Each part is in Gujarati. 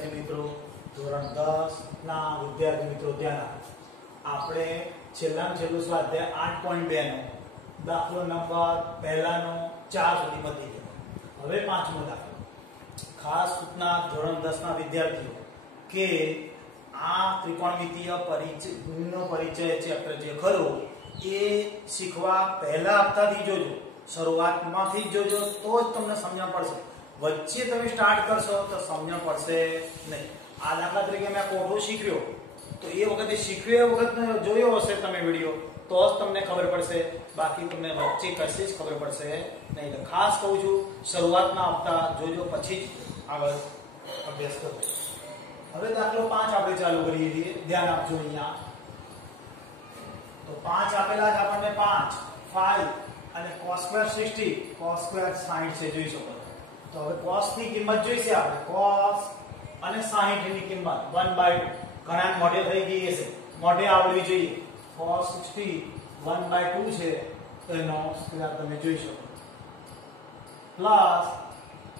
વિદ્યાર્થી મિત્રો ધોરણ 10 ના વિદ્યાર્થી મિત્રો ધ્યાન આપો। આપણે છેલ્લામાં છેલ્લું સ્વાધ્યાય 8.2 નો દાખલો નંબર પહેલાનો 4 સુધી પતી ગયો। હવે પાંચમો દાખલો ખાસ સૂચના ધોરણ 10 ના વિદ્યાર્થીઓ કે આ ત્રિકોણમિતીય પરિચયનો પરિચય ચેપ્ટર જે ખરો એ શીખવા પહેલા હપ્તાથી જોજો, શરૂઆતમાંથી જોજો તો જ તમને સમજણ પડશે। વચ્ચે તમે સ્ટાર્ટ કરશો તો સમજણ પડશે નહીં। આ દાખલા તરીકે મેં કોઠો શીખ્યો તો એ વખતે શીખ્યો એ વખત જોયો હશે તમે વિડિયો તો જ તમને ખબર પડશે, બાકી તમને વચ્ચે કશે જ ખબર પડશે નહીં। એટલે ખાસ કહું છું શરૂઆતના હપ્તા જોજો પછી જ આગળ અભ્યાસ કરજો। હવે દાખલો 5 આપણે ચાલુ કરીએ છીએ, ધ્યાન આપજો। અહીંયા તો 5 આપેલા છે આપણને 5 5 અને cos સ્ક્વેર 60 cos સ્ક્વેર 60 છે જોઈ શકો। તો હવે cos ની કિંમત જોઈશે આપણે, cos અને 60 ની કિંમત 1/2 ઘણા મોઢે થઈ ગઈ હશે, મોઢે આવડવી જોઈએ। cos 60 1/2 છે તો એનો સ્ક્વેર તમે જોઈ શકો, પ્લસ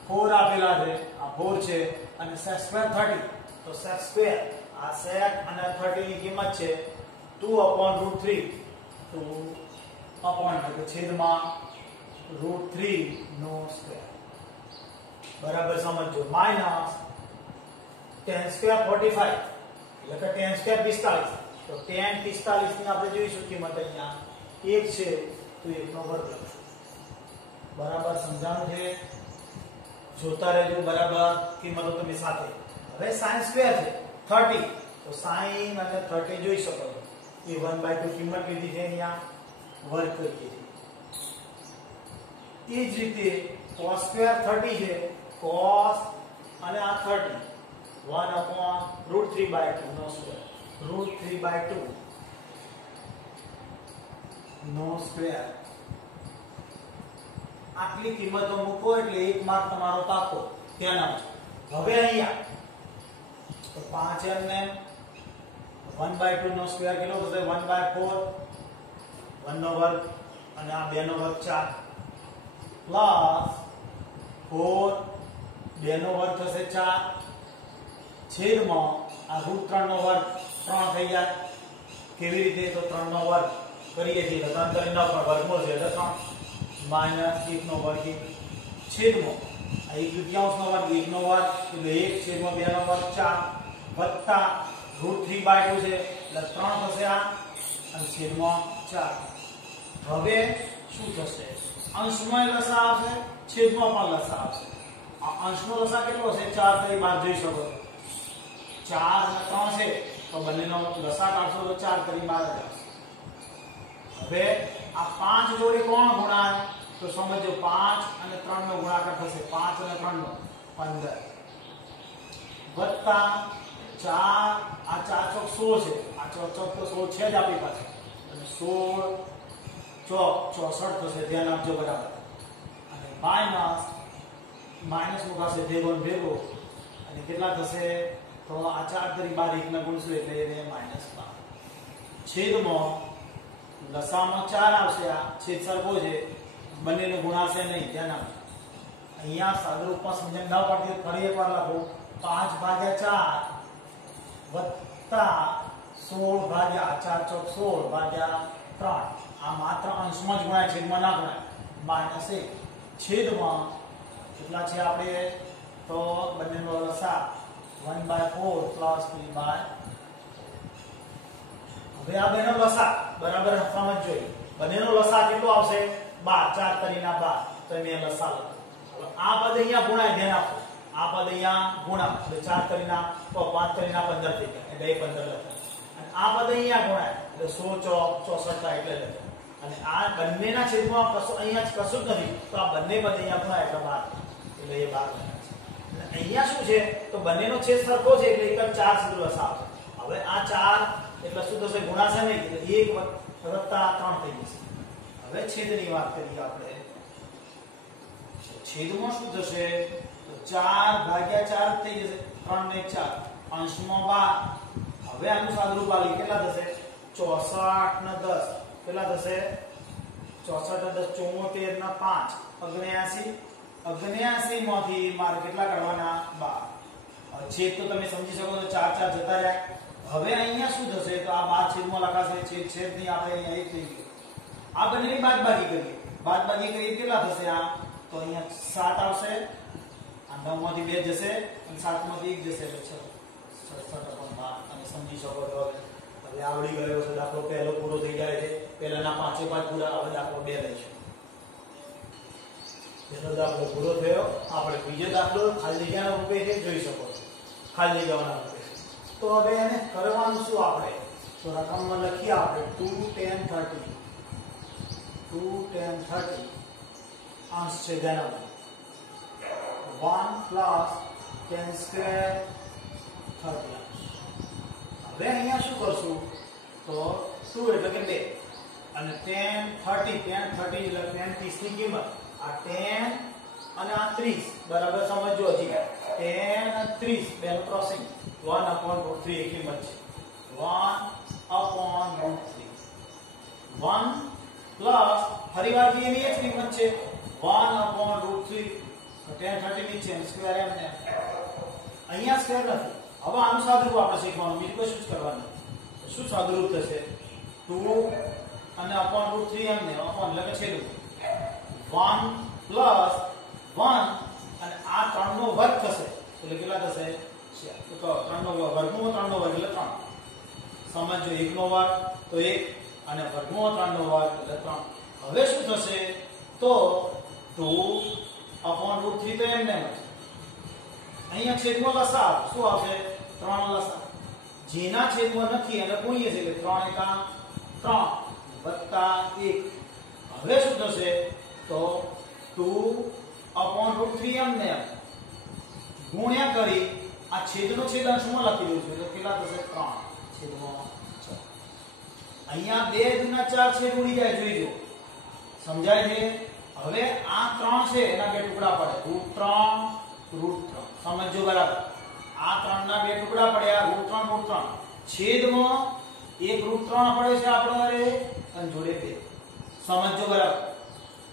4 આપેલા છે, આ 4 છે અને sec સ્ક્વેર 30 તો sec સ્ક્વેર આ sec અને 30 ની કિંમત છે 2/√3 2 છેદમાં √3 નો સ્ક્વેર બરાબર સમજો, માઈનસ tan સ્ક્વેર 45 એટલે કે tan સ્ક્વેર 45 તો tan 45 ની આપણે જોઈશું કિંમત અહીંયા 1 છે તો 1 નો વર્ગ બરાબર સમજાણું છે, જોતા રહેજો બરાબર કિંમતો તમે સાથે। હવે sin સ્ક્વેર છે 30 તો sin અને 30 જોઈ શકો છો, એ 1/2 કિંમત લીધી છે અહીંયા વર્ગ કરીએ છીએ। એ જ રીતે cos સ્ક્વેર 30 છે, cos અને આ 30 1/√3/2 નો સ્ક્વેર √3/2 નો સ્ક્વેર। આટલી કિંમતો મૂકો એટલે એક માર્ક તમારો પાકો, ધ્યાન આપજો। હવે અહીંયા તો 5 ને 1/2 નો સ્ક્વેર કેટલો થશે 1/4 1 નો વર્ગ અને આ 2 નો વર્ગ 4 પ્લસ 4 2 નો વર્ગ થશે 4 છેદમાં આ √3 નો વર્ગ 3 થઈ જાય। કેવી રીતે તો 3 નો વર્ગ કરીએ છીએ તો 3 કરીને વર્ગમૂળ છે એટલે 3 માઈનસ 1 નો વર્ગ છેદમાં આ 1/2 નો વર્ગ 1 નો વર્ગ એટલે 1 છેદમાં 2 નો વર્ગ 4 વત્તા √3/2 છે એટલે 3 થશે આ અને છેદમાં 4। હવે શું થશે, અંશમાં લસા આવશે છેદમાં પણ લસા આવશે। આ અંશનો લસા કેટલો છે 4 તરી બાર જોઈ શકો, 4 અને 3 છે તો બંનેનો લસા કાઢશો તો 4 તરી 12 આવશે। હવે આ 5 જોડે કોણ ગુણાય તો સમજો 5 અને 3 નો ગુણાકાર થશે, 5 અને 3 નો 15 વત્તા 4 આ 4 ચોક 16 છે, આ 4 ચોક તો 16 છે જ આપણી પાસે અને 16 ચોક 64 થશે, ધ્યાન આપજો બરાબર। અને માઈનસ મુકાશે ભેગો ને ભેગો અને કેટલા થશે તો આ 4 તરી 12 1 ના ગુણશું એટલે એને -12 છેદમાં લસામાં 4 આવશે, આ છેદ સરખો છે બંનેનો ગુણાશે નહીં, ધ્યાન આપજો। અહીંયા સાદુરૂપમાં સમજણ ન પડતી ફરી એકવાર લખો 5/4 વત્તા 16/4 ચોક 16/3 આ માત્ર અંશમાં જ ગુણાય, છેદમાં ના ગુણાય, -1 છેદમાં કેટલા છે આપણે તો બંનેનો લસા 1/4 પ્લસ 3/4। હવે આ બેનો લસા બરાબર સમજ જોઈએ, બંનેનો લસા કેટલો આવશે 12 4 તરીના 12 તો મેં લસા લખ્યો। હવે આ પદ અહીંયા ગુણાય, ધ્યાન આપો, આ પદ અહીંયા ગુણા એટલે 4 તરીના તો 5 તરીના 15 થઈ ગયા એટલે 15 લખ્યા અને આ પદ અહીંયા ગુણાય એટલે 16 ચોક 64 થાય એટલે લખ્યા અને આ બંનેના છેદમાં કશું અહીંયા કશું જ નથી તો આ બંને પદ અહીંયા ગુણાય એટલે 12 એટલે એ 12 લખ્યા છે। એટલે અહીંયા શું છે તો બંનેનો છેદ સરખો છે એટલે એક જ 4 સીધું લસા આવશે। હવે આ 4 એટલે શું થશે ગુણાશે નહીં એટલે 1 વત્તા 3 થઈ જશે। હવે છેદની વાત કરીએ આપણે, છેદમાં શું થશે તો 4/4 થઈ જશે, 3 ને 4 અંશમાં 12। હવે આનું સાદુરૂપ આલી કેટલા થશે 64 ને 10 કેટલા થશે 64 ને 10 74 ને 5 79 માંથી મારે કેટલા કાઢવાના 12 છેદ તો તમે સમજી શકો છો 4 4 જતા રહ્યા. હવે અહીંયા શું થશે તો આ 12 છેદમાં લખાશે. છેદની આપણે અહીંયા 1 થઈ ગયું. આ બંનેની બાદબાકી કરીએ. બાદબાકી કરીએ કેટલા થશે? આ તો અહીંયા 7 આવશે. આ 9 માંથી 2 જશે અને 7 માંથી 1 જશે એટલે 6 તમે સમજી શકો છો. હવે આવડી ગયો છે દાખલો. પહેલો પૂરો થઈ જાય છે. પહેલાના 5 5 પૂરા. હવે દાખલો 2 લઈશું. પહેલો દાખલો પૂરો થયો. આપણે બીજો દાખલો ખાલી જગ્યાના રૂપે છે, જોઈ શકો છો. ખાલી જગ્યાના રૂપે. તો હવે એને કરવાનું શું આપણે? તો રકમમાં લખીએ આપણે 2 10 30. 2 10 30 અંશ છે તેના 1 પ્લસ 10 સ્ક્વેર 30 અંશ. હવે અહીંયા શું કરશું તો 2 એટલે કે 2 અને 10 30 એટલે 10 30 ની કિંમત આ 10 અને આ 30 બરાબર સમજો. હજી 10 અને 30 બેનો ક્રોસિંગ 1/√3 એ કિંમત છે. 1/√3 1 પ્લસ ફરીવારથી એની જ કિંમત છે 1/√3. 10 30 ની છે સ્ક્વેર એમ ને અહીંયા સ્ક્વેર નથી. હવે આનું સાદુરૂપ આપણે શીખવાનું. બીજું કશું જ કરવાનું. શું સાદુરૂપ થશે? 2 અને /√3 એમ ને અપોન એટલે કે છેદું 1 પ્લસ 1 અને આ 3 નો વર્ગ થશે એટલે કેટલા થશે? તો 3 નો વર્ગમૂળ 3 નો વર્ગ એટલે 3. સમજો 1 નો વર્ગ તો 1 અને વર્ગમૂળ 3 નો વર્ગ એટલે 3. હવે શું થશે તો 2/√3 તો એમ ને અહીંયા છેદમાં લસાઅ શું આવશે? 3 નો લસાઅ. જેના છેદમાં નથી એને ગુણીએ છે એટલે 3 એકા 3 વત્તા 1. હવે શું થશે તો 2/√3 એમ ને ગુણ્યા કરી આ છેદનો છેદ અંશમાં લખી દઉં છું તો કેટલા થશે? 3 છેદમાં 6. અહીંયા 2 ગુણ્યા 4 છેદ ઉડી જાય. જોઈજો સમજાય છે? હવે આ 3 છે એના બે ટુકડા પડે √3 સમજો બરાબર. આ 3 ના બે ટુકડા પડ્યા √3 છેદમાં એક √3 પડે છે આપણો અરે અને જોડે 2 સમજો બરાબર.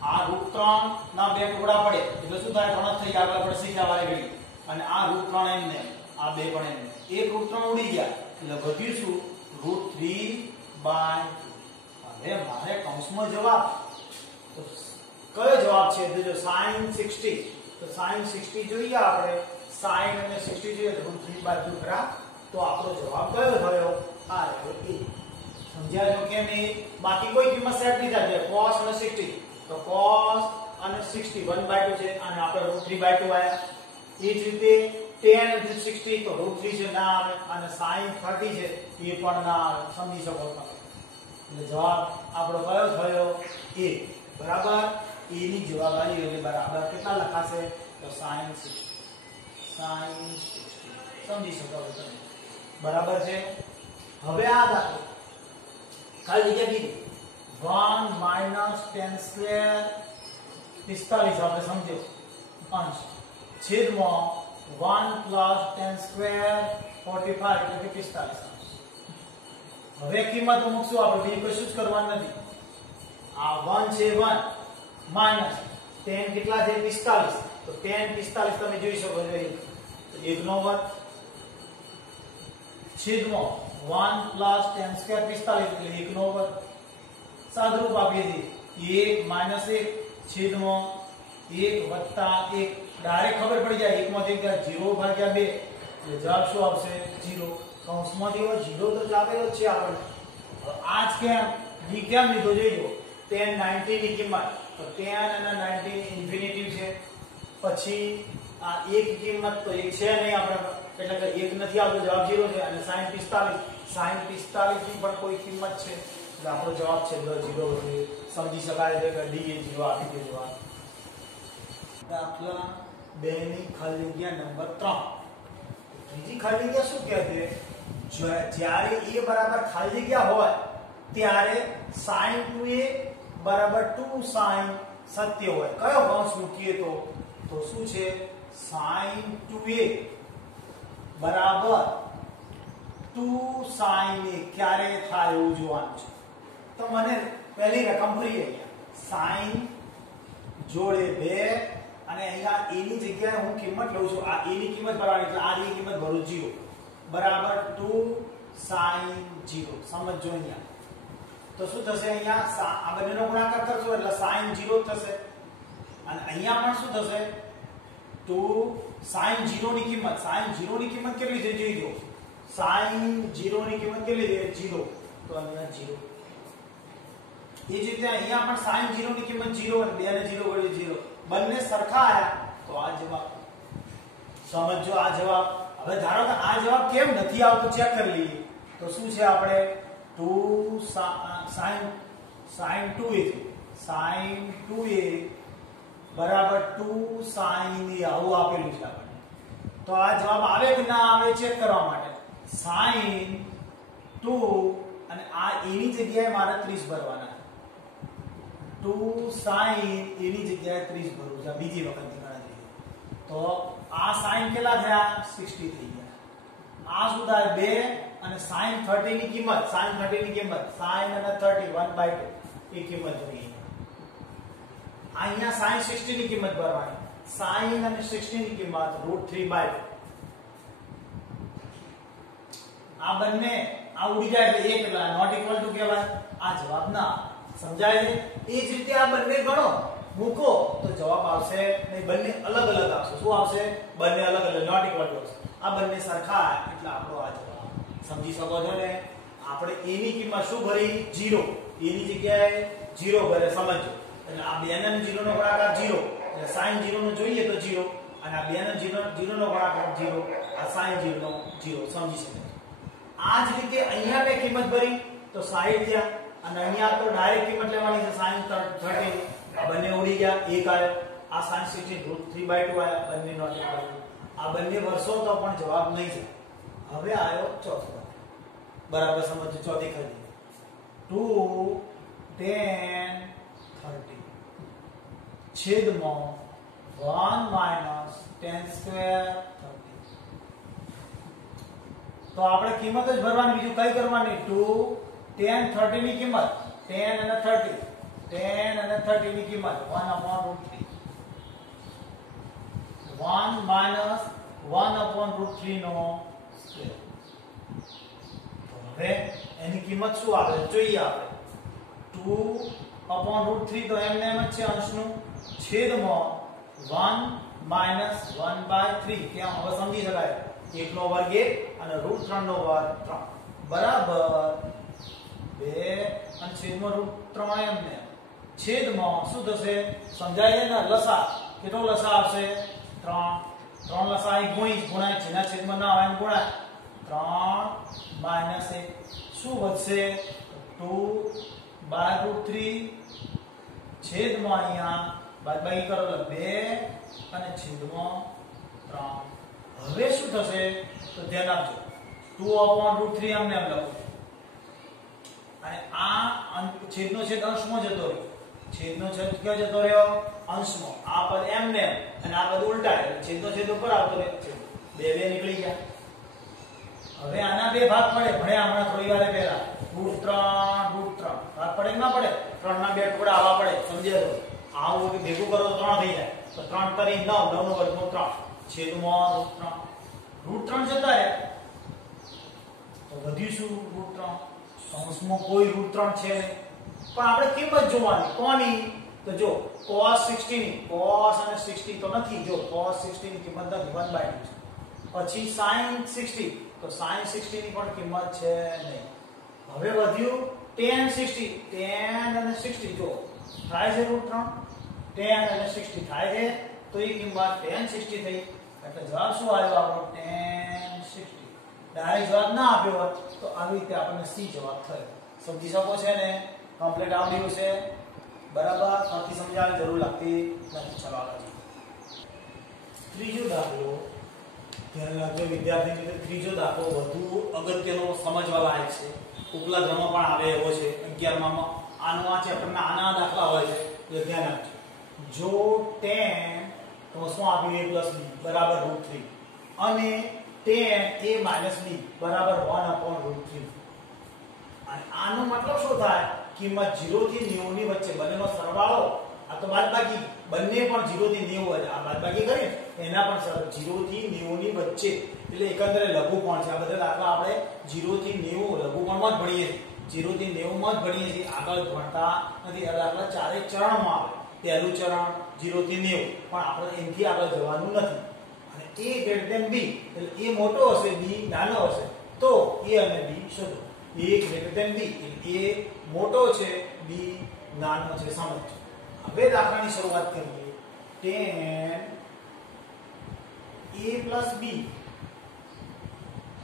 આ √3 ના બે ટુકડા પડે એટલે શું થાય? 3 થઈ આગળ આપણે શીખ્યા વારે ઘડી. અને આ √3 એમ ને આ બે પણ એમ એક √3 ઉડી ગયા એટલે વધ્યું શું? √3/2. હવે મારે કૌંસમાં જવાબ તો કયો જવાબ છે? તો જો sin 60 તો sin 60 જોઈએ આપણે. sin અને 60 જોઈએ તો √3/2 ખરા. તો આપણો જવાબ કયો થયો? આ રહ્યો એ. સમજ્યા છો કે નહીં? બાકી કોઈ કિંમત સેટ નહીં થાય. cos અને 60 તો cos અને 60 1/2 છે અને આપણે √3/2 આયા. એ જ રીતે 10 અને 60 તો √3 છે ના આવે અને sin 30 છે એ પણ ના આવે. સમજી શકો છો? એટલે જવાબ આપણો કયો થયો? એ. બરાબર. એ ની જવાબ આવી એટલે બરાબર કેટલા લખાશે? તો sin 60. સમજી શકો છો તમે? બરાબર છે. હવે આ દાખલો ખાલી જગ્યા કીધી 1 - 10 સ્ક્વેર 45 આપણે સમજો અંશ છેદમાં 1 પ્લસ 10 સ્ક્વેર 45 એટલે કે 45 અંશ. હવે કિંમત મૂકશું આપણે. બીજું કશું જ કરવાનું નથી. આ 1 છે 1 માઈનસ 10 કેટલા છે? 45. તો 10 45 તમે જોઈ શકો છો. 1 નો વર્ગ છેદમાં 1 પ્લસ 10 સ્ક્વેર 45 એટલે 1 નો વર્ગ. સાદુરૂપ આપીએ છીએ 1 માઈનસ 1 છેદમાં 1 વત્તા 1. ડાયરેક્ટ ખબર પડી જાય 1 માંથી 0/2 એટલે જવાબ શું આવશે? 0. કૌંસમાંથી 0 તો ચાલેલો જ છે આપણે. આ જ કેમ ડી કેમ લીધો જોઈજો. 10 90 ની કિંમત તો 10 અને 90 ઇન્ફિનિટિવ છે. પછી આ 1 કિંમત તો 1 છે નહીં આપણે એટલે કે 1 નથી આવતો. જવાબ 0 છે. અને sin 45 ની પણ કોઈ કિંમત છે એટલે આપણો જવાબ છે 0 છે. સમજી શકાય છે કે ડી એ 0 આપી દે જવાબ. દાખલા 2 ની ખાલી જગ્યા નંબર 3. ત્રીજી ખાલી જગ્યા શું કહે છે? જ્યારે a બરાબર ખાલી જગ્યા હોય ત્યારે sin 2a બરાબર 2 sin સત્ય હોય. કયો કૌંસ મૂકીએ તો શું છે? sin 2a બરાબર 2 sin a ક્યારે થાય એવું જોવાનું છે. તો મને પહેલી રકમ ભરીએ. sin જોડે 2 અને અહીંયા a ની જગ્યાએ હું કિંમત લઉં છું, આ a ની કિંમત ભરવાની એટલે આ ની કિંમત ભરું 0 બરાબર 2 sin 0. સમજો અહીંયા તો શું થશે, અહીંયા આ બંનેનો ગુણાકાર કરશો એટલે sin 0 થશે અને અહીંયા પણ શું થશે 2 sin 0 ની કિંમત, sin 0 ની કિંમત કેટલી છે જોઈ લો, sin 0 ની કિંમત કેટલી છે 0 તો અહીંયા 0. એ જ રીતે અહીંયા પણ sin 0 ની કિંમત 0 અને 2 ને 0 વડે 0 બંને સરખા આયા તો આ જવાબ. સમજો આ જવાબ. હવે ધારો કે આ જવાબ કેમ નથી આવતો ચેક કરી લઈએ તો શું છે, આપણે 2 sin 2a sin 2a બરાબર 2 sin a આવું આપેલું છે આપણને. તો આ જવાબ આવે કે ના આવે ચેક કરવા માટે sin 2 અને આ a ની જગ્યાએ મારે 30 ભરવાના, 2 sin a ની જગ્યાએ 30 ભરવું છે બીજી વખતની ગણતરી. તો આ sin કેટલા થયા 60 થઈ ગયા. આ શું થાય 2 અને sin 30 ની કિંમત, sin 30 ની કિંમત sin અને 30 1/2 એ કિંમત જોઈએ. અહીંયા sin 60 ની કિંમત ભરવાની, sin અને 60 ની કિંમત √3/2. આ બંને આ ઉડી જાય એટલે એક એટલે નોટ ઇક્વલ ટુ કહેવાય. આ જવાબ ના સમજાય છે. એ જ રીતે આ બંને ગણો મૂકો તો જવાબ આવશે નહીં, બંને અલગ અલગ આવશે. શું આવશે? બંને અલગ અલગ નોટ ઇક્વલ ટુ. આ બંને સરખા એટલે આપણો આ જવાબ. સમજી શકો છો ને? આપણે a ની કિંમત શું ભરી 0, a ની જગ્યાએ 0 ભરે. સમજો એટલે આ 2 ને 0 નો ગુણાકાર 0 એટલે sin 0 નો જોઈએ તો 0 અને આ 2 ને 0 નો ગુણાકાર 0 આ sin 0 નો 0. સમજી શકો? આ જ રીતે અહીંયા બે કિંમત ભરી તો 60 થયા અને અહીંયા તો ડાયરેક્ટ કિંમત લેવાની છે sin 30. આ બંને ઉડી ગયા, એક આવ્યો. આ sin 60 √3/2 આયા, બંને નોટ ઇક્વલ. આ બંને વર્ષો તો પણ જવાબ નહીં છે. હવે આવ્યો ચોથો બરાબર. સમજો ચોથી ખરી 2 10 30 છેદમાં 1 - 10² 30. તો આપણે કિંમત જ ભરવાની, બીજું કઈ કરવાની. 2 10 30 ની કિંમત 10 અને 30, 10 અને 30 ની કિંમત 1/√3, 1 - 1/√3 નો સ્ક્વેર. હવે એની કિંમત શું આવે જોઈએ આપણે. 2/√3 તો એમને એમ જ છે અંશનું, છેદમાં 1 - 1/3. ત્યાં હવે સમજી શકાય 1 નો વર્ગ 1 અને √3 નો વર્ગ 3 બરાબર 2 અને છેદમાં √3 એમને છેદમાં શું થશે સમજાય છે ને? લસા. કેટલો લસા આવશે 3. 3 લસા અહીં ગુણાય છે, ના છેદમાં ના આવે ગુણાય 3 - 1 શું વધશે 2/√3 છેદમાં અહીંયા બાદબાકી કરો એટલે 2 અને છેદમાં 3. હવે શું થશે તો ધ્યાન આપજો 2/√3 અમને એમ લખો અને આ છેદનો છેદ અંશમાં જતો રહ્યો, છેદનો છેદ ક્યાં જતો રહ્યો અંશમાં. આ પદ એમને અને આ પદ ઉલટાય એટલે છેદનો છેદ ઉપર આવતો રહ્યો, 2 નીકળી ગયા. હવે આના બે ભાગ પડે, ભણ્યા હમણાં થોડી વાર પહેલા √3 ભાગ પડે કે ના પડે? 3 ના 2 ટુકડા આવવા પડે. સમજ્યા તો? આવું કે ભેગું કરો તો 3 થઈ જાય તો 3 કરી 9, 9 નો વર્ગમૂળ 3 છેદમાં √3 જતા રહ્યા તો વધ્યું શું √3. અંશમાં કોઈ √3 છે નહીં પણ આપણે કિંમત જોવાની કોની તો જો cos 60 ની, cos અને 60 તો નથી, જો cos 60 ની કિંમત નથી 1/2 છે. પછી sin 60 તો sin 60 ની પણ કિંમત છે નહીં. હવે વધ્યું tan 60, tan અને 60 જો થાય છે √3, tan અને 60 થાય છે તો એ કિંમત tan 60 થઈ એટલે જવાબ શું આવ્યો આપણો tan 60. ડાયરેક્ટ જવાબ ના આપ્યો હોત તો આવી રીતે આપણને સી જવાબ થયો. સમજી શકો છે ને? કમ્પ્લીટ આવડ્યું છે બરાબર? નથી સમજાવવાની જરૂર લાગતી નથી. ચલો આગળ ત્રીજો દાખલો ધ્યાન રાખજો વિદ્યાર્થી મિત્રો. ત્રીજો દાખલો વધુ અગત્યનો સમજવા લાયક છે. ઉપલા ક્રમમાં પણ આવે એવો છે 11માં. આનો આ ચેપ્ટરના આના દાખલા હોય છે એટલે ધ્યાન રાખજો. જો tan તો શું આપ્યું a + b બરાબર √3 અને tan a - b બરાબર 1/√3. અને આનો મતલબ શું થાય? કિંમત 0 થી 90 ની વચ્ચે બંનેનો સરવાળો આ તો બાદબાકી બંને પણ 0 થી 90 આ બાદબાકી કરીએ એના પણ સરળ 0 થી 90 ની વચ્ચે એટલે એકંદરે લઘુકોણ છે. આ બધા દાખલા આપણે 0 થી 90 લઘુકોણમાં જ ભણીએ છીએ, 0 થી 90 માં જ ભણીએ છીએ, આગળ ભણતા નથી. આ દાખલા ચારે ચરણમાં આવે. પહેલું ચરણ 0 થી 90 પણ આપણે એનાથી આગળ જવાનું નથી. અને a ગ્રેટર b એટલે a મોટો હશે, b નાનો હશે, તો a અને b શોધો. a ગ્રેટર b એટલે a મોટો છે, b નાનો છે. સમજો. હવે દાખલાની શરૂઆત કરીએ. tan a plus b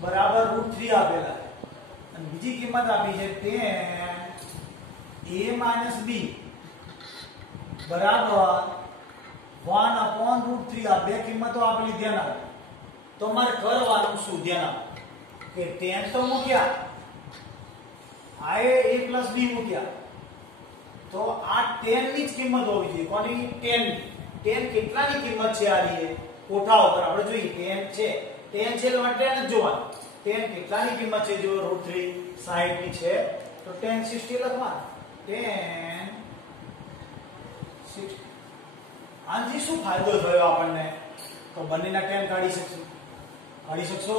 બરાબર √3 આપેલા છે અને બીજી કિંમત આપી છે tan a - b બરાબર 1/√3. આ બે કિંમતો આપેલી, ધ્યાન આપો. તો મારે કરવાનું શું? ધ્યાન આપો કે tan તો મૂક્યા, આ a plus b મૂક્યા, તો આ tan ની જ કિંમત હોવી જોઈએ. કોની? tan ની. tan કેટલાની કિંમત છે? આ રીએ કોઠા ઉપર આપણે જોઈએ tan છે, tan છે એટલે tan જ જોવાનું. tan કેટલાની કિંમત છે? જો √3 60 ની છે તો tan 60 લખવાનું. tan 60. આથી શું ફાયદો થયો આપણને? તો બંનેના tan કાઢી શકશો.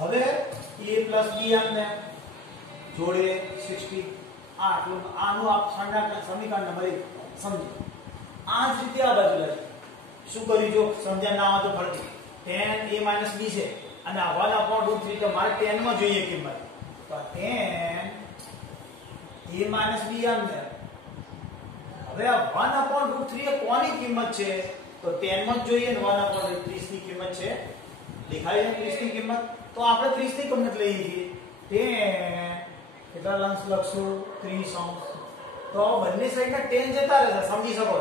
હવે a plus b આને જોડે 60. આટલું આનું આપ સમીકરણ નંબર 1 સમજો. આ જ રીતે આ બાજુ લખી શું કર્યું? જો સમજ્યા ના હોય તો ફરતી tan a - b છે અને આ 1/√3 તો મારે tan માં જોઈએ કિંમત. તો tan a - b આને હવે આ 1/√3 એ કોની કિંમત છે? તો tan માં જ જોઈએ ને 1/30 ની કિંમત છે. દેખાય છે 30 ની કિંમત? તો આપણે 30 ની કિંમત લઈ લઈએ. tan કેટલા અંશ લખશું? 30 અંશ. તો બંને સાઈડના tan જતા રહેશે, સમજી શકો.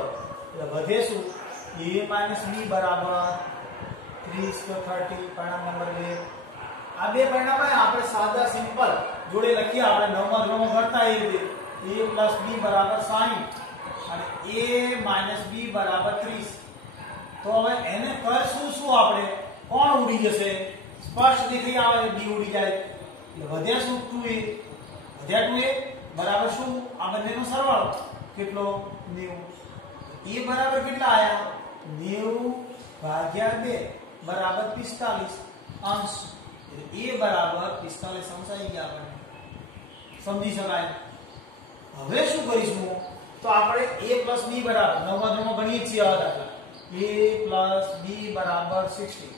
એટલે વધે શું? a - b બરાબર 30 તો 30. પરિણામ નંબર 2. આ બે પરિણામ આપણે સાદા સિમ્પલ જોડે લખીએ. આપણે 9 માં 3 કરતા એ રીતે a plus b બરાબર 60 અને a - b બરાબર 30. તો હવે એને કરશું શું આપણે? કોણ ઉડી જશે? સ્પષ્ટ દેખાઈ આવે, b ઉડી જાય. એટલે વધ્યા શું? 2a. વધ્યા 2a બરાબર શું? આ બંનેનો સરવાળો કેટલો? 90. a બરાબર કેટલા આયા? 90/2 બરાબર 45 અંશ. એટલે a બરાબર 45 અંશ આવી ગયા આપણને. સમજી શકાય. હવે શું કરીશું? તો આપણે a plus b બરાબર 9 માં 3 ગણીએ છીએ. આ દાખલા a plus b બરાબર 60.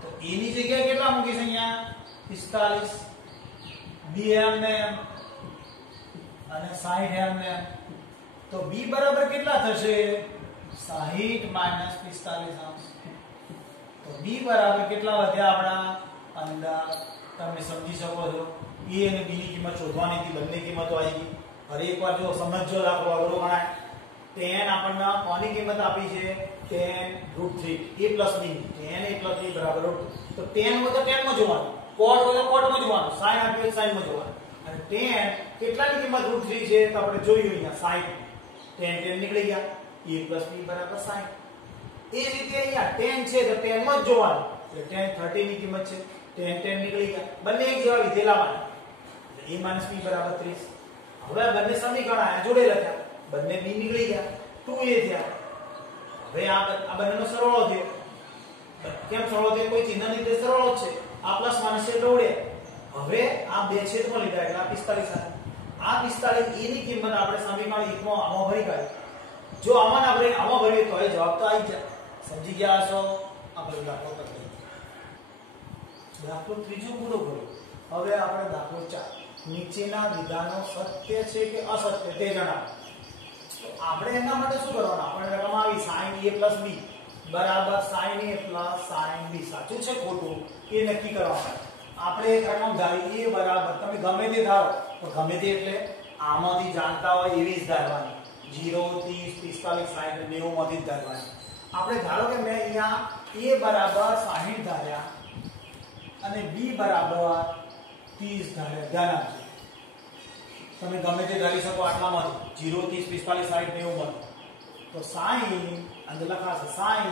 તો a ની જગ્યાએ કેટલા મૂકીશું? અહીંયા 45, b એમને અને 60 એમને. તો b બરાબર કેટલા થશે? 60 - 45 અંશ. તો b બરાબર કેટલા વધ્યા આપણા? 15. તમે સમજી શકો છો. a અને b ની કિંમત શોધવાની હતી, બંને કિંમતો આવી ગઈ. હવે એકવાર જો સમજો, દાખલો અઘરો ગણાય. tan આપણને કોની કિંમત આપી છે? tan √3 a plus b. tan a plus b બરાબર √3. તો tan હોય તો tan માં જોવાનું, cot હોય તો cot માં જોવાનું, sin આપ્યું હોય sin માં જોવાનું. અને tan કેટલાની કિંમત √3 છે? તો આપણે જોયું અહીંયા 60. tan નીકળી ગયા. a plus b બરાબર 60. એ જ રીતે અહીંયા tan છે તો tan માં જ જોવાનું. એટલે tan 30 ની કિંમત છે. tan નીકળી ગયા. બંને એક જેવા વિધેલાવાના. એટલે a - b બરાબર 30. હવે બંને સમીકરણ આ જોડે લખ્યા, બંને b નીકળી ગયા, 2a થયા. હવે આ બંનેનો સરવાળો થયો. કેમ સરવાળો થયો? કોઈ ચિહ્ન લીધે સરવાળો જ છે. આ પ્લસ માઈનસ એટલે ઉડે. હવે આ બે છેદમાં લીધા એટલે આ 45 આવે. આ 45 a ની કિંમત આપણે સમીકરણ 1 માં આમાં ભરી કાઢી. જો આમાં ના ભરીને આમાં ભરીએ તો એ જવાબ તો આવી જાય. સમજી ગયા હશો? આપણે દાખલો કરીએ. દાખલો ત્રીજો પૂરો કર્યો. હવે આપણે દાખલો 4. નીચેના વિધાનો સત્ય છે કે અસત્ય તે જણાવો. તો આપણે એના માટે શું કરવાનું? આપણે રકમ આવી sin a plus b બરાબર sin a plus sin b. સાચું છે ખોટું એ નક્કી કરવાનું. આપણે એક રકમ ધારી a બરાબર, તમે ગમે તે ધારો તો ગમે તે એટલે આમાંથી જાણતા હોય એવી જ ધારવાની. 0 30 45 60 90 માંથી જ ધારવાની. આપણે ધારો કે મેં અહીંયા a બરાબર 60 ધાર્યા અને b બરાબર 30 ધાર્યા. ધ્યાન આપજો. તમે ગમે તે ધારી શકો આટલામાંથી 0 30 45 60 90 માં. તો sin અંદર લખાશે sin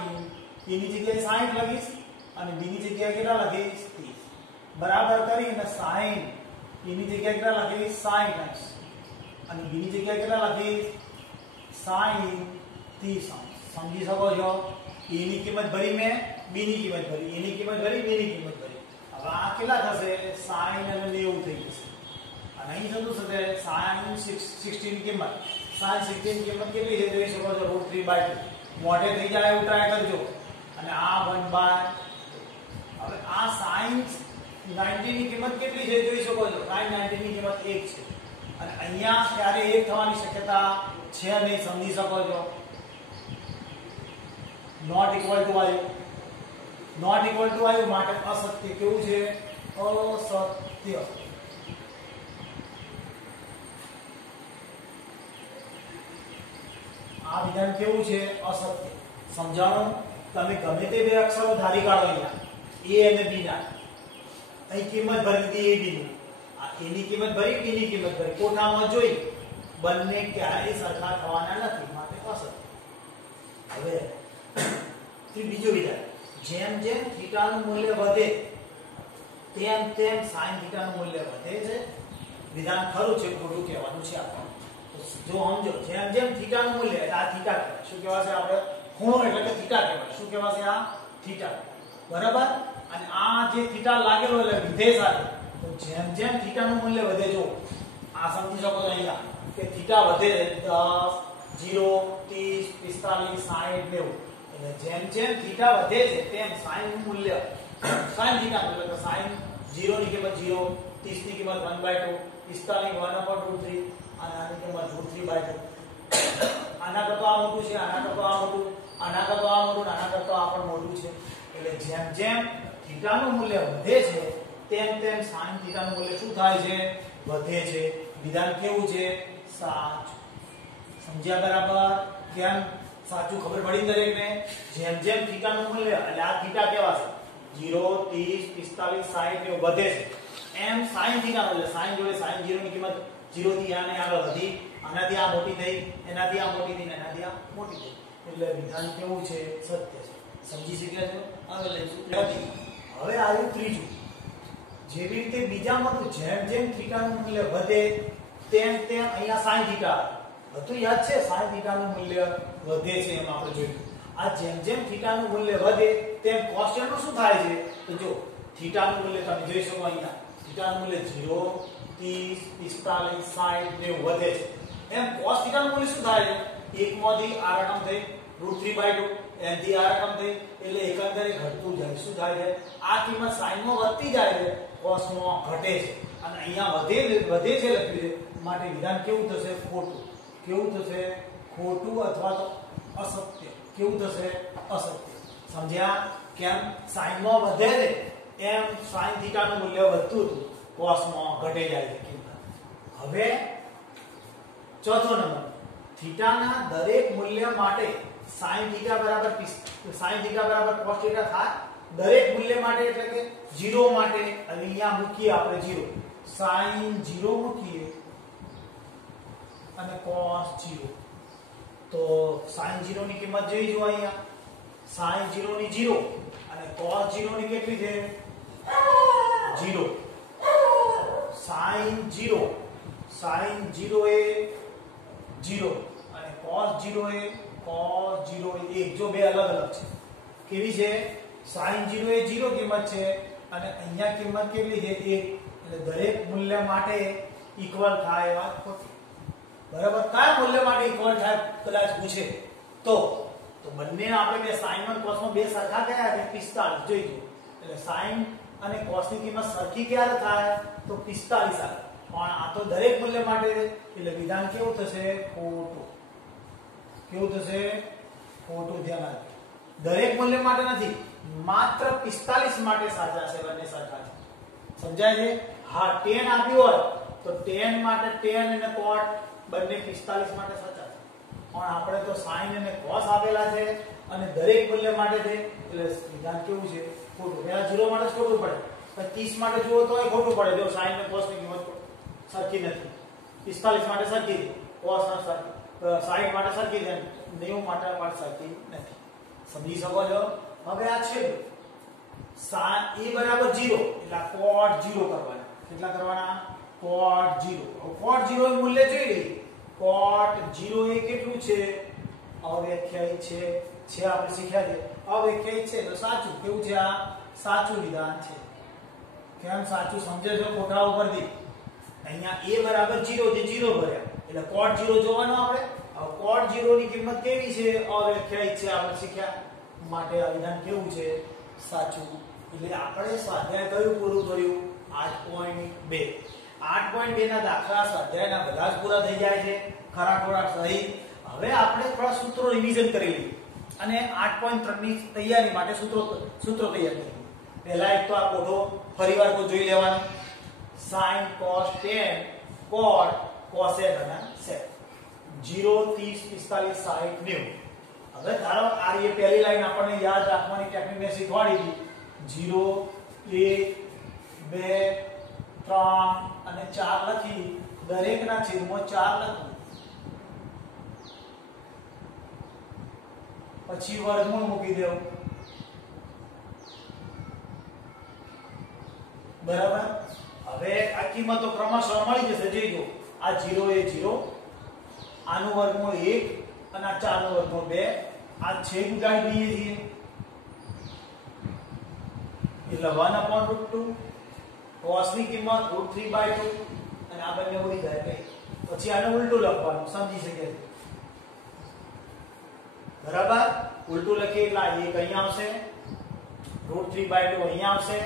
a ની જગ્યાએ 60 લખીશ અને b ની જગ્યાએ કેટલા લખીશ? 30. બરાબર કરીને sin a ની જગ્યાએ કેટલા લખીશ? 60 અને b ની જગ્યાએ કેટલા લખીશ? sin 30 30 અંશ સમજી શકો છો e ની કિંમત ભરી મેં b ની કિંમત ભરી e ની કિંમત ભરી b ની કિંમત ભરી હવે આ કેટલા થશે sin અને 90 થઈ જશે અને અહીં શું થશે sin 16 ની કિંમત sin 16 ની કિંમત કેટલી છે જોઈ શકો છો √3/2 મોઢે થઈ જાય એવું ટ્રાય કરજો અને આ 1/2 હવે આ sin 90 ની કિંમત કેટલી છે જોઈ શકો છો sin 90 ની કિંમત 1 છે અને અહીંયા ક્યારે 1 થવાની શક્યતા છે નહીં સમજી શકો છો નોટ ઇક્વલ ટુ આવ્યું માટે અસત્ય કેવું છે અસત્ય આ વિધાન કેવું છે અસત્ય સમજાણું તમે ગમે તે બે અક્ષરો ધારી કાઢો અહીંયા a અને b ના અહીં કિંમત ભરી દીધી a b ની આ a ની કિંમત ભરી b ની કિંમત ભરી કોઠામાં જોઈ બંને ક્યારેય સરખા થવાના નથી માટે અસત્ય હવે બીજો વિધાન જેમ જેમ થીટાનું મૂલ્ય વધે તેમ તેમ sin થીટાનું મૂલ્ય વધે છે વિધાન ખરું છે ખોટું કહેવાનું છે આપણે જો સમજો જેમ જેમ થીટાનું મૂલ્ય એટલે આ થીટા કહેવાય શું કહેવાશે આપણે ખૂણો એટલે કે થીટા કહેવાય શું કહેવાશે આ થીટા બરાબર અને આ જે થીટા લાગેલો એટલે વિધેય સાથે તો જેમ જેમ થીટાનું મૂલ્ય વધે જો આ સમજી શકો છો અહીંયા કે થીટા વધે 10 0 30 45 60 90 એટલે જેમ જેમ થીટા વધે છે તેમ sin નું મૂલ્ય sin થીટા એટલે કે sin 0 ની કિંમત 0 30 ની કિંમત 1/2 45 1/√3 અને આની કિંમત √3/2 આના કરતા આ મોટું છે આના કરતા આ મોટું આના કરતા આ મોટું આના કરતા આ પણ મોટું છે એટલે જેમ જેમ થીટાનું મૂલ્ય વધે છે તેમ તેમ sin થીટાનું મૂલ્ય શું થાય છે વધે છે વિધાન કેવું છે સાચું સમજ્યા બરાબર કેમ સાચું ખબર પડી દરેકને જેમ જેમ થીટાનું મૂલ્ય એટલે આ થીટા કેવા છે 0 30 45 60 વધે છે એમ sin થીટાનું એટલે sin જોડે sin 0 ની કિંમત 0 થી આને આગળ વધી આનાથી આ મોટી થઈ એનાથી આ મોટી થઈ એનાથી આ મોટી થઈ એટલે વિધાન કેવું છે સત્ય છે સમજી શક્યા છો હવે લઈશું હવે આવ્યું ત્રીજું જેવી રીતે બીજામાં તો જેમ જેમ થીટાનું મૂલ્ય વધે તેમ તેમ અહીંયા sin થીટા બધું યાદ છે sin થીટાનું મૂલ્ય વધે છે એમ આપણે જોયું આ જેમ જેમ થીટાનું મૂલ્ય વધે તેમ cos નું શું થાય છે તો જો થીટાનું મૂલ્ય તમે જોઈ શકો અહીંયા થીટાનું મૂલ્ય 0 30 45 60 વધે છે એમ cos થીટાનું મૂલ્ય શું થાય છે એકમાંથી આ રકમ થઈ √3/2 એથી આ રકમ થઈ એટલે એકંદરે ઘટતું જાય શું થાય છે આ કિંમત sin માં વધતી જાય છે cos માં ઘટે છે અને અહીંયા વધે છે લખ્યું છે માટે વિધાન કેવું થશે ખોટું કેવું થશે ખોટું અથવા તો અસત્ય કેવું થશે અસત્ય સમજ્યા કેમ sin માં વધે છે એમ sin થીટાનું મૂલ્ય વધતું હતું cos માં ઘટે જાય છે કિંમત હવે ચોથો નંબર થીટાના દરેક મૂલ્ય માટે sin થીટા બરાબર cos થીટા થાય દરેક મૂલ્ય માટે એટલે કે 0 માટે અહીંયા મૂકીએ આપણે 0 sin 0 મૂકીએ અને cos 0 તો sin 0 ની કિંમત જોઈ જો અહીંયા sin 0 ની 0 અને cos 0 ની કેટલી છે 0 sin 0 એ 0 અને cos 0 એ 1 જો બે અલગ અલગ છે કેવી છે sin 0 એ 0 કિંમત છે અને અહીંયા કિંમત કેટલી છે 1 એટલે દરેક મૂલ્ય માટે ઇક્વલ થાય એવા ખોટી બરાબર કયા મૂલ્ય માટે ઇક્વલ થાય કદાચ પૂછે તો બંને આપણે બે sin અને cos માં બે સરખા કયા છે 45 જોઈ લો એટલે sin અને cos ની કિંમત સરખી ક્યારે થાય તો 45 આવે પણ આ તો દરેક મૂલ્ય માટે એટલે વિધાન કેવું થશે ખોટું કેવું થશે ખોટું ધ્યાન રાખજો દરેક મૂલ્ય માટે નથી માત્ર 45 માટે સાચા છે બંને સરખા છે સમજાય છે હા tan આપ્યું હોય તો tan માટે tan અને cot બંને 45 માટે સાચા છે પણ આપણે તો sin અને cos આપેલા છે અને દરેક મૂલ્ય માટે છે એટલે વિધાન કેવું છે ખોટું પહેલા 0 માટે ખોટું પડે પણ 30 માટે જુઓ તો એ ખોટું પડે જો sin અને cos ની કિંમત સરખી નથી 45 માટે સરખી છે cos ના સરખી 60 માટે સરખી છે 90 માટે પણ સરખી નથી સમજી શકો છો હવે આ છે sin e બરાબર 0 એટલે cot 0 કરવાના કેટલા કરવાના cot 0 cot 0 નું મૂલ્ય જોઈ લઈએ cot 0 એ કેટલું છે અવ્યાખ્યાયિત છે આપણે શીખ્યા છે અવ્યાખ્યાયિત છે તો સાચું કેવું છે આ સાચું વિધાન છે કેમ સાચું સમજે છો કોઠા ઉપરથી અહીંયા a બરાબર 0 જે 0 ભર્યા એટલે cot 0 જોવાનો આપણે હવે cot 0 ની કિંમત કેવી છે અવ્યાખ્યાયિત છે આપણે શીખ્યા માટે આ વિધાન કેવું છે સાચું એટલે આપણે સ્વાધ્યાય કયું પૂરું કર્યું 8.2 8.2 ના દાખલા સ્વાધ્યાયના બધા જ પૂરા થઈ જાય છે ખરા ખોરા સહિત હવે આપણે થોડા સૂત્રો રિવિઝન કરી લઈએ અને 8.3 ની તૈયારી માટે સૂત્રો તૈયાર કરીએ પહેલા એક તો આ કોઠો ફરીવાર કોઈ જોઈ લેવાનો sin cos tan cot cosec અને sec 0 30 45 60 90 હવે ધારો આ એ પહેલી લાઈન આપણને યાદ રાખવાની ટેકનિક મેં શીખવાડી હતી 0 1 2 3 અને 4 લખી દરેકના છેદમાં 4 લખવું પછી વર્ગમૂળ મૂકી દેવું બરાબર હવે આ કિંમતો ક્રમશઃ મળી જશે જોઈજો આ 0 એ 0 આનું વર્ગમૂળ 1 અને આ 4 નું વર્ગમૂળ 2 આ છેદ ઉડાડી દઈએ છીએ એટલે 1/√2 cos ની કિંમત √3/2 અને આ બંને ઉડી જાય પછી આને ઉલટું લખવાનું સમજી શકે બરાબર ઉલટું લખીએ એટલે 1 અહીંયા આવશે √3/2 અહીંયા આવશે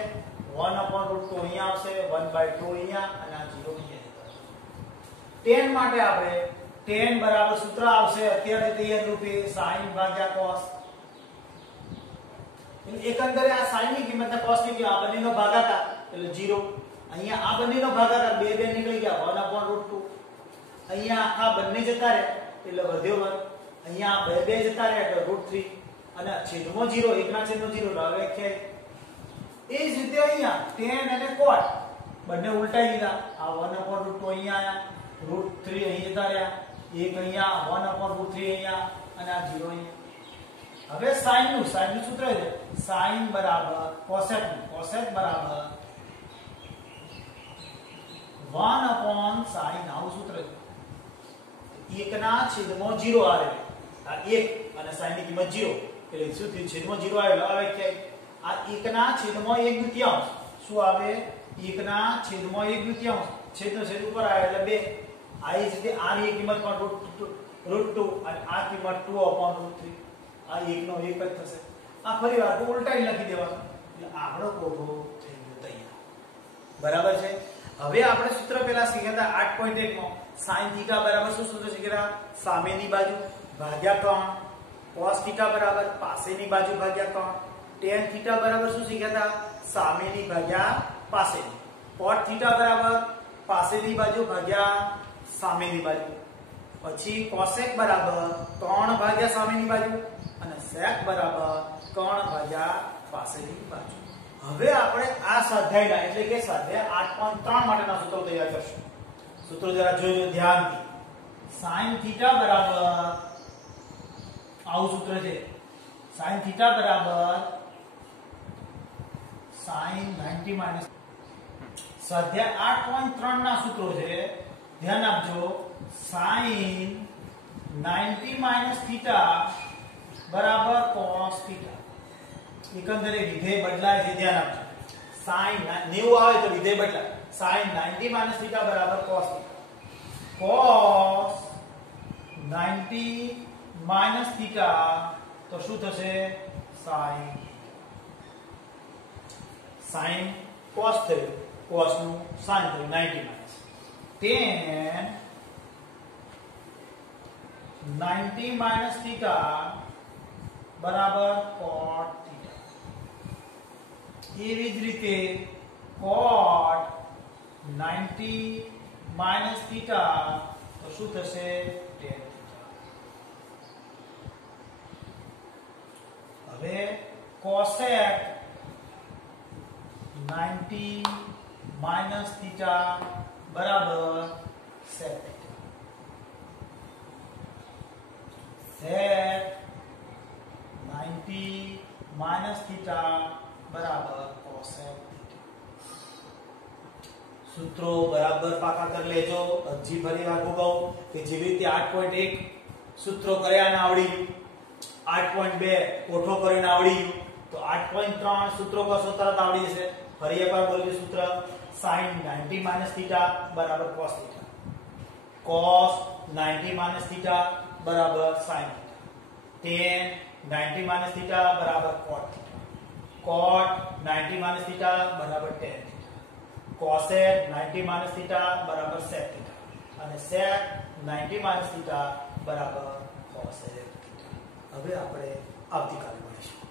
1/√2 અહીંયા આવશે 1/2 અહીંયા અને આ 0 અહીંયા tan માટે આપણે tan બરાબર સૂત્ર આવશે અત્યારે તૈયાર રૂપે sin ભાગ્યા cos એકંદરે આ sin ની કિંમત અને cos ની કિંમત આ બંનેનો ભાગાકાર એટલે 0 અહીંયા આ બંનેનો ભાગાકાર 2 નીકળી ગયા 1/√2 અહીંયા આ બંને જતા રહે એટલે વધ્યો વર્ગ અહીંયા 2 જતા રહે એટલે √3 અને છેદમાં 0 એકના છેદમાં 0 હવે કે એ જ રીતે અહીંયા tan અને cot બંને ઉલટાઈ દીધા આ 1/√2 અહીંયા આયા √3 અહીં જતા રહ્યા એક અહીંયા 1/√3 અહીંયા અને આ 0 અહીંયા હવે sin નું સૂત્ર છે sin બરાબર cosec બરાબર 1/sin આવું સૂત્ર છે એકના છેદમાં 0 આવે આ 1 અને sin ની કિંમત 0 એટલે શું થયું છેદમાં 0 આવેલો આવે કે આ એકના છેદમાં 1/2 શું આવે એકના છેદમાં 1/2 છેદનો છેદ ઉપર આવે એટલે 2 આ જ રીતે આ ની કિંમત પણ √2 અને આ કિંમત 2/√3 આ 1 નો 1 જ થશે આ ફરીવાર ઉલટાઈ લખી દેવાનું એટલે આપણો કોઠો થઈ ગયો તૈયાર બરાબર છે હવે આપણે સૂત્ર પહેલા શીખ્યા હતા 8.1 માં sin θ બરાબર શું સૂત્ર શીખ્યા સામેની બાજુ ભાગ્યા કોણ cos θ બરાબર પાસેની બાજુ ભાગ્યા કોણ tan θ બરાબર શું શીખ્યા હતા સામેની ભાગ્યા પાસેની cot θ બરાબર પાસેની બાજુ ભાગ્યા સામેની બાજુ પછી cosec બરાબર કોણ ભાગ્યા સામેની બાજુ અને sec બરાબર કોણ ભાગ્યા પાસેની બાજુ હવે આપણે આ સ્વાધ્યાયના એટલે કે સ્વાધ્યાય 8.3 માટેના સૂત્રો તૈયાર કરશું સૂત્રો જરા જોજો ધ્યાનથી sin θ બરાબર આવું સૂત્ર છે sin θ બરાબર sin 90 સ્વાધ્યાય 8.3 ના સૂત્રો છે ધ્યાન આપજો sin 90 - θ બરાબર cos θ એકંદરે વિધેય બદલાય છે ધ્યાન આપજો sin 90 આવે તો વિધેય બદલાય sin 90 - θ બરાબર cos θ cos 90 - θ તો શું થશે sin cos થયું cos નું sin થયું 90 tan 90 - θ બરાબર cot θ એવી જ રીતે cot 90 - θ તો શું થશે tan θ હવે cosec 90 - θ બરાબર sec θ sec 90 - θ બરાબર cosec θ સૂત્રો બરાબર પાકા કરી લેજો હજી ફરી વાર કહું કે જેવી રીતે 8.1 સૂત્રો કર્યા ને આવડી ગયું. 8.2 કોઠો કરીને આવડી ગયું. તો 8.3 સૂત્રો કશો તરત આવડી જશે. ફરી એકવાર બોલજો સૂત્ર sin 90 - θ બરાબર cos θ. cos 90 - θ બરાબર sin θ. tan 90 - θ બરાબર cot θ. cot 90 - θ બરાબર tan θ. cosec 90 - θ બરાબર sec θ. અને sec 90 - θ બરાબર cosec θ. હવે આપણે આવતીકાલે મળીશું.